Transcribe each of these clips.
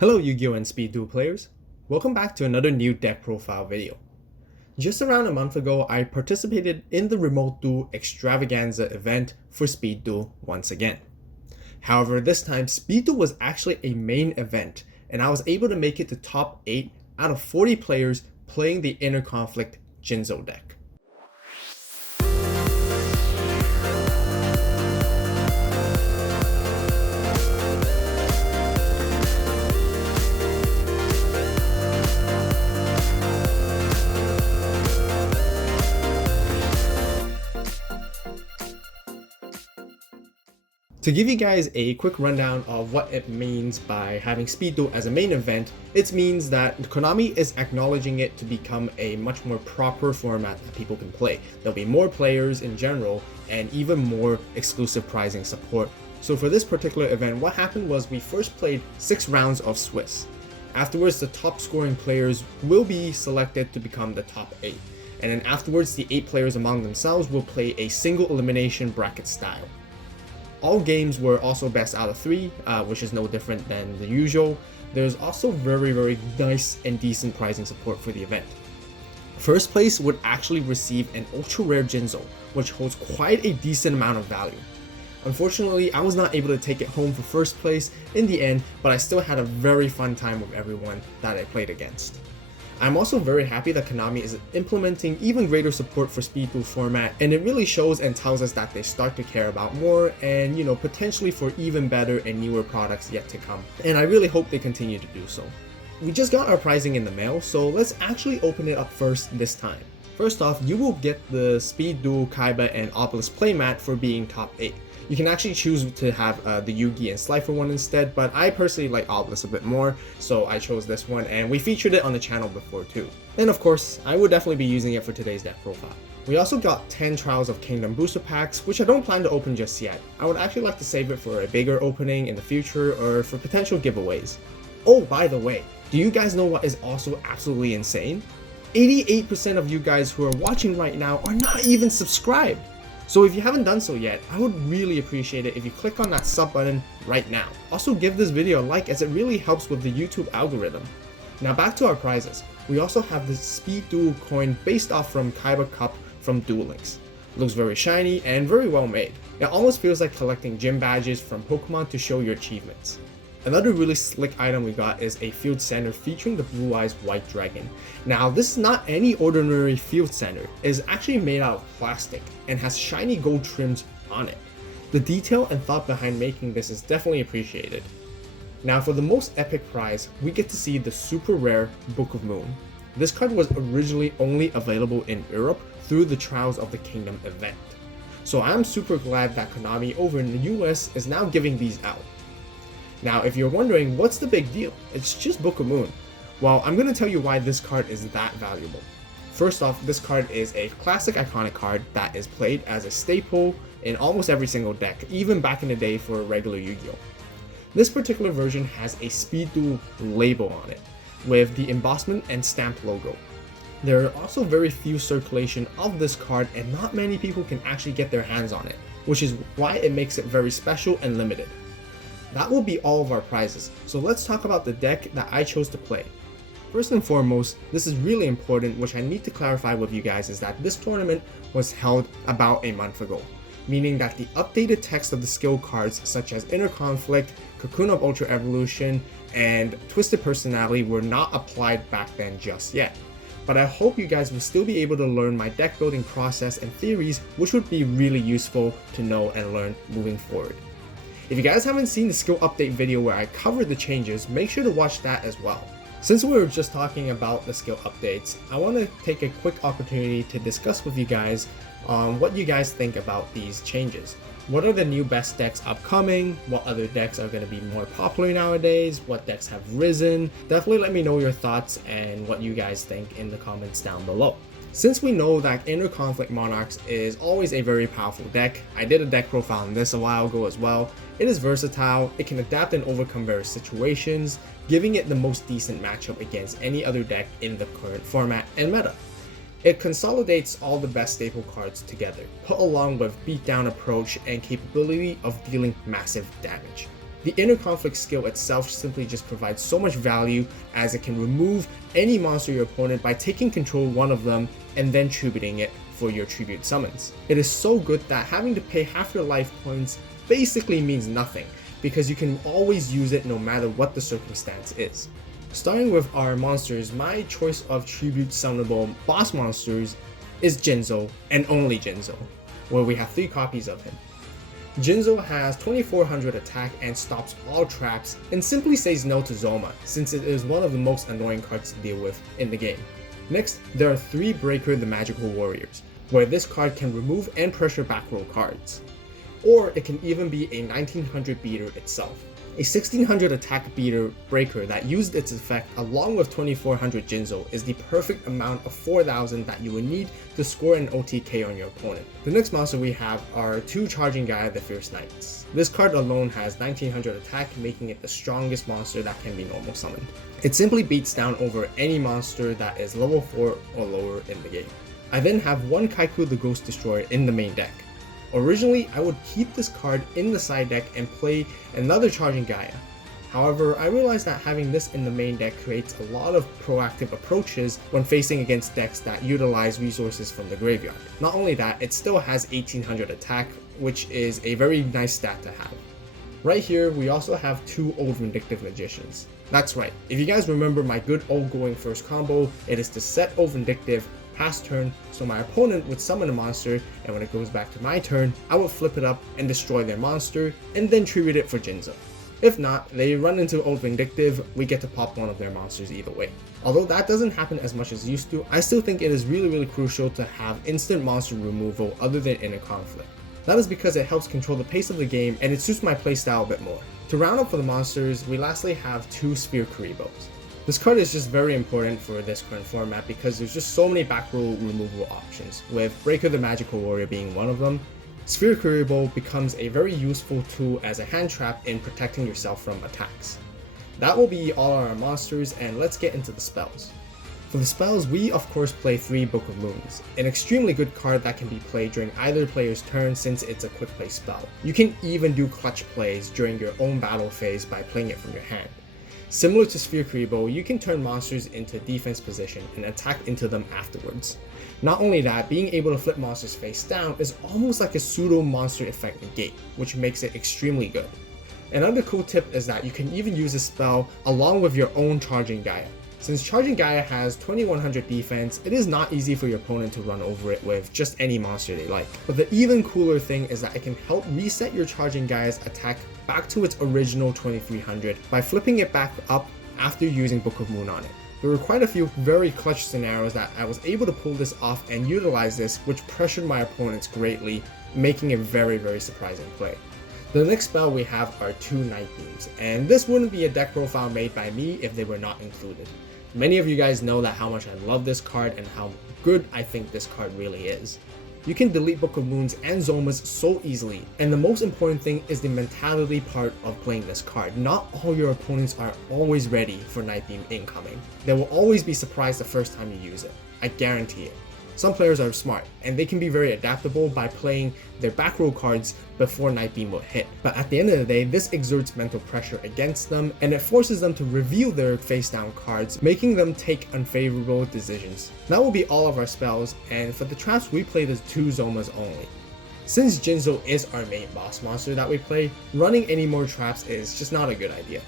Hello Yu-Gi-Oh and Speed Duel players, welcome back to another new deck profile video. Just around a month ago, I participated in the Remote Duel Extravaganza Event for Speed Duel once again. However, this time Speed Duel was actually a main event and I was able to make it to top 8 out of 40 players playing the Inner Conflict Jinzo deck. To give you guys a quick rundown of what it means by having Speed Duel as a main event, it means that Konami is acknowledging it to become a much more proper format that people can play. There'll be more players in general and even more exclusive prizing support. So for this particular event, what happened was we first played 6 rounds of Swiss. Afterwards, the top scoring players will be selected to become the top 8. And then afterwards, the 8 players among themselves will play a single elimination bracket style. All games were also best out of 3, which is no different than the usual. There's also very nice and decent pricing support for the event. First place would actually receive an ultra rare Jinzo, which holds quite a decent amount of value. Unfortunately, I was not able to take it home for first place in the end, but I still had a very fun time with everyone that I played against. I'm also very happy that Konami is implementing even greater support for Speed Duel format, and it really shows and tells us that they start to care about more and, potentially for even better and newer products yet to come. And I really hope they continue to do so. We just got our pricing in the mail, so let's actually open it up first this time. First off, you will get the Speed Duel, Kaiba, and Obelisk playmat for being top 8. You can actually choose to have the Yu-Gi and Slifer one instead, but I personally like Obelisk a bit more, so I chose this one, and we featured it on the channel before too. And of course, I would definitely be using it for today's deck profile. We also got 10 Trials of Kingdom booster packs, which I don't plan to open just yet. I would actually like to save it for a bigger opening in the future or for potential giveaways. Oh, by the way, do you guys know what is also absolutely insane? 88% of you guys who are watching right now are not even subscribed. So if you haven't done so yet, I would really appreciate it if you click on that sub button right now. Also give this video a like as it really helps with the YouTube algorithm. Now back to our prizes. We also have the Speed Duel coin based off from Kaiba Cup from Duel Links. Looks very shiny and very well made. It almost feels like collecting gym badges from Pokemon to show your achievements. Another really slick item we got is a field center featuring the Blue Eyes White Dragon. Now this is not any ordinary field center, it is actually made out of plastic and has shiny gold trims on it. The detail and thought behind making this is definitely appreciated. Now for the most epic prize, we get to see the super rare Book of Moon. This card was originally only available in Europe through the Trials of the Kingdom event. So I'm super glad that Konami over in the US is now giving these out. Now, if you're wondering what's the big deal, it's just Book of Moon. Well, I'm going to tell you why this card is that valuable. First off, this card is a classic iconic card that is played as a staple in almost every single deck, even back in the day for a regular Yu-Gi-Oh. This particular version has a Speed Duel label on it, with the embossment and stamped logo. There are also very few circulation of this card and not many people can actually get their hands on it, which is why it makes it very special and limited. That will be all of our prizes, so let's talk about the deck that I chose to play. First and foremost, this is really important, which I need to clarify with you guys, is that this tournament was held about a month ago, meaning that the updated text of the skill cards such as Inner Conflict, Cocoon of Ultra Evolution, and Twisted Personality were not applied back then just yet. But I hope you guys will still be able to learn my deck building process and theories, which would be really useful to know and learn moving forward. If you guys haven't seen the skill update video where I covered the changes, make sure to watch that as well. Since we were just talking about the skill updates, I want to take a quick opportunity to discuss with you guys on what you guys think about these changes. What are the new best decks upcoming? What other decks are going to be more popular nowadays? What decks have risen? Definitely let me know your thoughts and what you guys think in the comments down below. Since we know that Inner Conflict Monarchs is always a very powerful deck, I did a deck profile on this a while ago as well. It is versatile, it can adapt and overcome various situations, giving it the most decent matchup against any other deck in the current format and meta. It consolidates all the best staple cards together, put along with beatdown approach and capability of dealing massive damage. The Inner Conflict skill itself simply just provides so much value as it can remove any monster your opponent by taking control of one of them and then tributing it for your tribute summons. It is so good that having to pay half your life points basically means nothing, because you can always use it no matter what the circumstance is. Starting with our monsters, my choice of tribute summonable boss monsters is Jinzo, and only Jinzo, where we have 3 copies of him. Jinzo has 2400 attack and stops all traps, and simply says no to Zoma, since it is one of the most annoying cards to deal with in the game. Next, there are 3 Breaker the Magical Warriors, where this card can remove and pressure back row cards. Or it can even be a 1900 beater itself. A 1600 attack beater breaker that used its effect along with 2400 Jinzo is the perfect amount of 4000 that you would need to score an OTK on your opponent. The next monster we have are 2 Charging Gaia the Fierce Knights. This card alone has 1900 attack, making it the strongest monster that can be normal summoned. It simply beats down over any monster that is level 4 or lower in the game. I then have 1 Kaiku the Ghost Destroyer in the main deck. Originally, I would keep this card in the side deck and play another Charging Gaia. However, I realized that having this in the main deck creates a lot of proactive approaches when facing against decks that utilize resources from the graveyard. Not only that, it still has 1800 attack, which is a very nice stat to have. Right here, we also have 2 Old Vindictive Magicians. That's right, if you guys remember my good old going first combo, it is to set Old Vindictive, pass turn, so my opponent would summon a monster, and when it goes back to my turn, I would flip it up and destroy their monster, and then tribute it for Jinzo. If not, they run into Old Vindictive, we get to pop one of their monsters either way. Although that doesn't happen as much as used to, I still think it is really crucial to have instant monster removal other than Inner Conflict. That is because it helps control the pace of the game and it suits my playstyle a bit more. To round up for the monsters, we lastly have 2 Sphere Karibos. This card is just very important for this current format because there's just so many back row removal options, with Breaker the Magical Warrior being one of them. Sphere Karibo becomes a very useful tool as a hand trap in protecting yourself from attacks. That will be all our monsters, and let's get into the spells. For the spells, we of course play 3 Book of Moons, an extremely good card that can be played during either player's turn since it's a quick play spell. You can even do clutch plays during your own battle phase by playing it from your hand. Similar to Sphere Karibo, you can turn monsters into defense position and attack into them afterwards. Not only that, being able to flip monsters face down is almost like a pseudo monster effect negate, which makes it extremely good. Another cool tip is that you can even use this spell along with your own Charging Gaia. Since Charging Gaia has 2100 defense, it is not easy for your opponent to run over it with just any monster they like. But the even cooler thing is that it can help reset your Charging Gaia's attack back to its original 2300 by flipping it back up after using Book of Moon on it. There were quite a few very clutch scenarios that I was able to pull this off and utilize this, which pressured my opponents greatly, making a very surprising play. The next spell we have are 2 Night Beams, and this wouldn't be a deck profile made by me if they were not included. Many of you guys know that how much I love this card and how good I think this card really is. You can delete Book of Moons and Zomas so easily, and the most important thing is the mentality part of playing this card. Not all your opponents are always ready for Night Beam incoming. They will always be surprised the first time you use it. I guarantee it. Some players are smart, and they can be very adaptable by playing their back row cards before Night Beam will hit. But at the end of the day, this exerts mental pressure against them, and it forces them to reveal their face down cards, making them take unfavorable decisions. That will be all of our spells, and for the traps we play the 2 Zomas only. Since Jinzo is our main boss monster that we play, running any more traps is just not a good idea.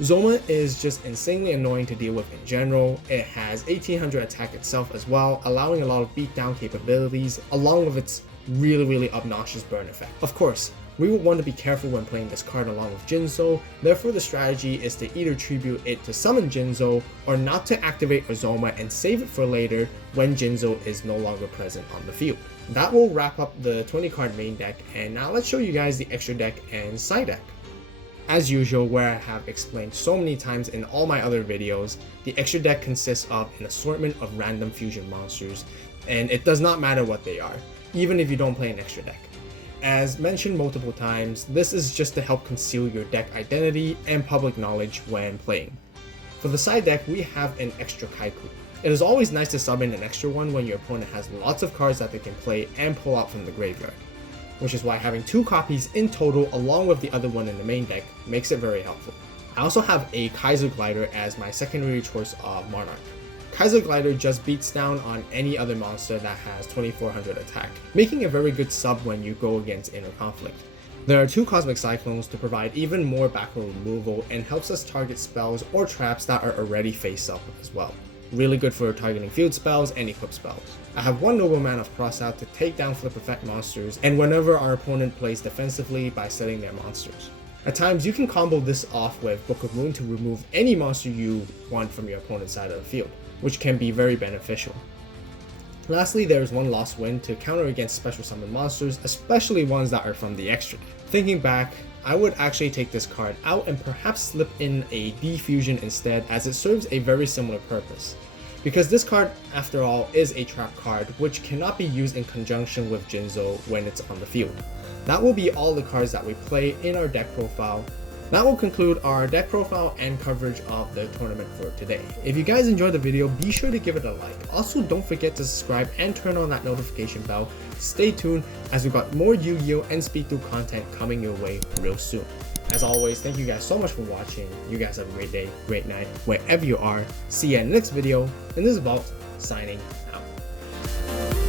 Zoma is just insanely annoying to deal with in general. It has 1800 attack itself as well, allowing a lot of beatdown capabilities, along with its really obnoxious burn effect. Of course, we would want to be careful when playing this card along with Jinzo, therefore the strategy is to either tribute it to summon Jinzo, or not to activate a Zoma and save it for later when Jinzo is no longer present on the field. That will wrap up the 20 card main deck, and now let's show you guys the extra deck and side deck. As usual, where I have explained so many times in all my other videos, the extra deck consists of an assortment of random fusion monsters, and it does not matter what they are, even if you don't play an extra deck. As mentioned multiple times, this is just to help conceal your deck identity and public knowledge when playing. For the side deck, we have an extra Kaiku. It is always nice to summon an extra one when your opponent has lots of cards that they can play and pull out from the graveyard. which is why having 2 copies in total along with the other one in the main deck makes it very helpful. I also have a Kaiser Glider as my secondary choice of Monarch. Kaiser Glider just beats down on any other monster that has 2400 attack, making a very good sub when you go against Inner Conflict. There are 2 Cosmic Cyclones to provide even more backrow removal and helps us target spells or traps that are already face up as well. Really good for targeting field spells and equip spells. I have 1 Nobleman of Crossout to take down flip effect monsters and whenever our opponent plays defensively by setting their monsters. At times you can combo this off with Book of Moon to remove any monster you want from your opponent's side of the field, which can be very beneficial. Lastly, there is 1 Lost Wind to counter against special summon monsters, especially ones that are from the extra. Thinking back, I would actually take this card out and perhaps slip in a Defusion instead, as it serves a very similar purpose. Because this card, after all, is a trap card which cannot be used in conjunction with Jinzo when it's on the field. That will be all the cards that we play in our deck profile. That will conclude our deck profile and coverage of the tournament for today. If you guys enjoyed the video, be sure to give it a like. Also, don't forget to subscribe and turn on that notification bell. Stay tuned as we've got more Yu-Gi-Oh and Speed Duel content coming your way real soon. As always, thank you guys so much for watching. You guys have a great day, great night, wherever you are. See you in the next video. And this is AVAULT signing out.